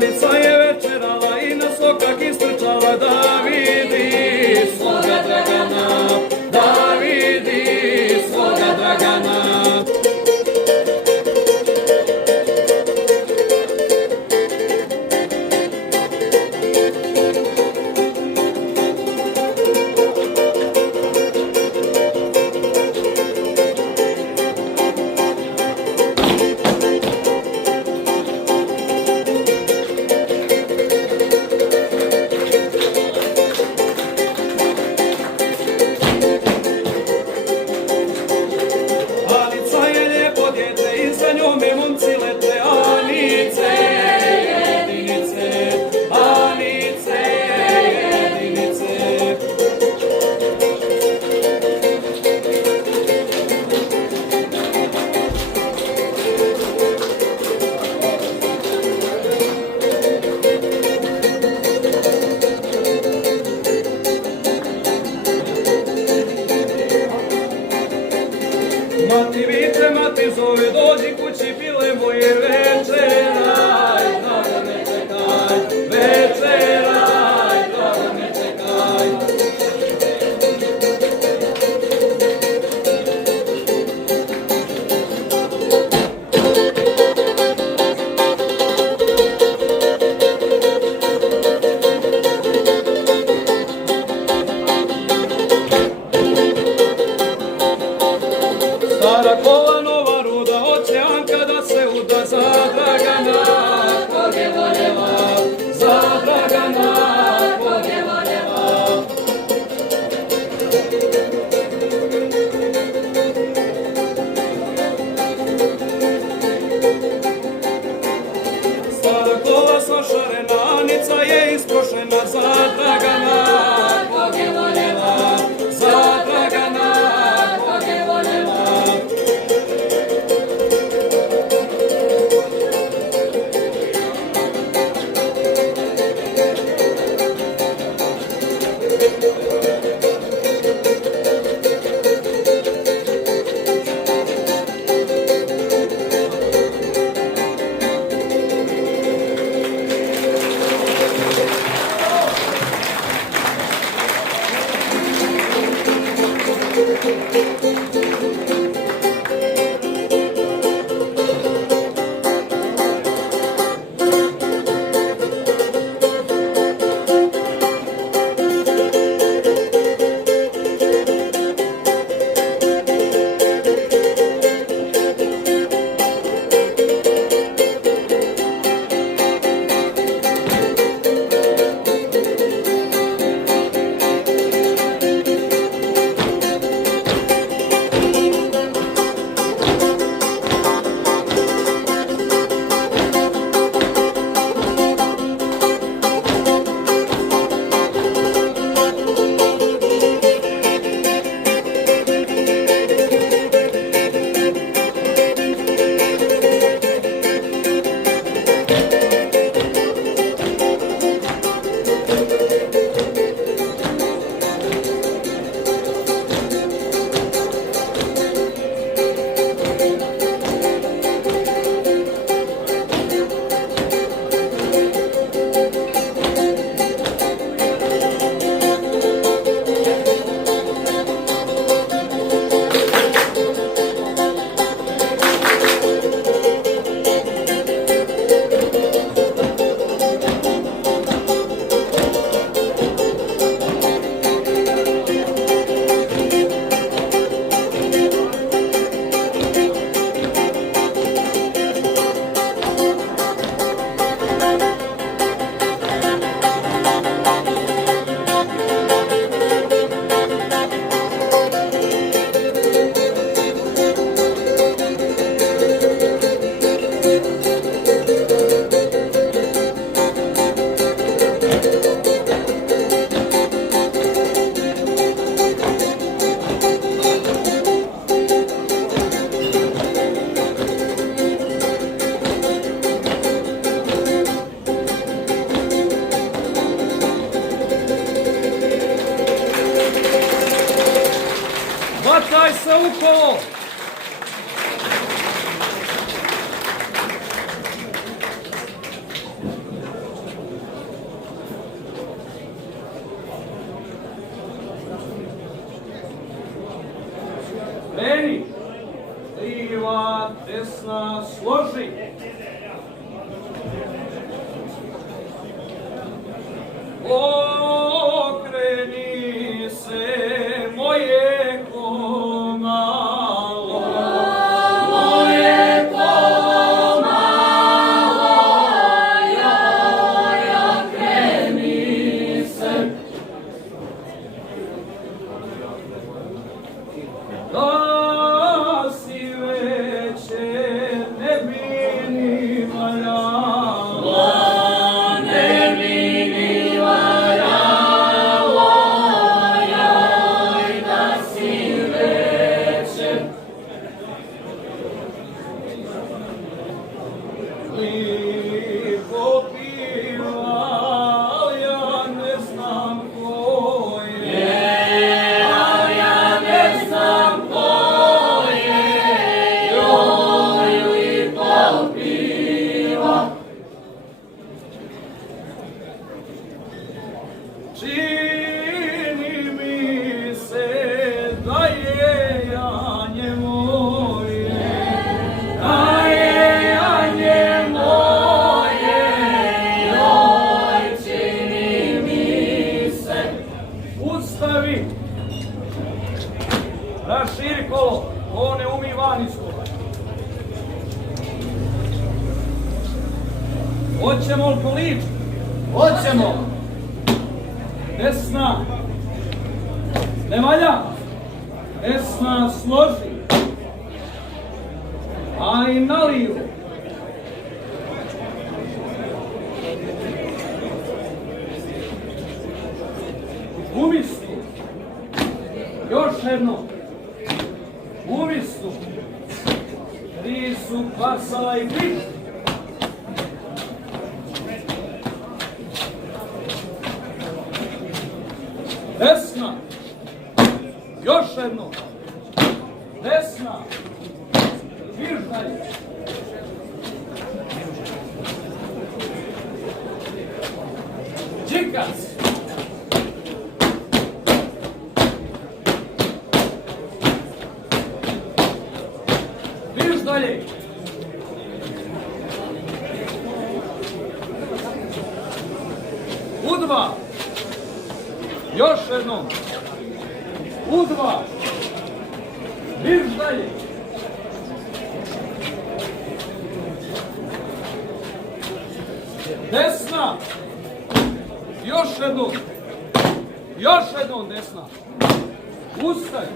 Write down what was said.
Anica je večerala i na sokak istrčala da vidi svoga Dragana, da vidi svoga Dragana. Mati vite, mati zove, dođi kući, pile moje večeraj, draga me čekaj, večeraj, draga me čekaj. Stara kola, nova ruda, hoće Anka da se uda za Dragana, kog je voljela, za Dragana, kog je voljela. Stara kola sašarena, Anica je isprošena za Dragana, kog je voljela, za Dragana, kog je voljela. Hvataj se u kolo! desna složi. Okreni se moje komalo, Moje pomalo, joj, okreni se. da si večer ne bi ni valjalo, Ne bi ni valjalo, joj, da si večer. lipo piva, ali ja ne znam ko je. Ali ja ne znam ko je, joj, lipo piva. Čini mi se da je janje moje, Da je janje moje, joj, čini mi se. ustavi, raširi kolo, ko ne umi van iskovati. Hoćemo li polip? Hoćemo. Desna. Ne valja. Desna složi. A i naliju. Umistu. Još jedno. Umistu. Tri su pasala i bit. Desna. Još jedno. Desna. Viždaj. Čikac. Viždalje. Udva. Još jednom. Udva. Viždalje. Desna. Još jednom. Još jednom desna. Ustaj.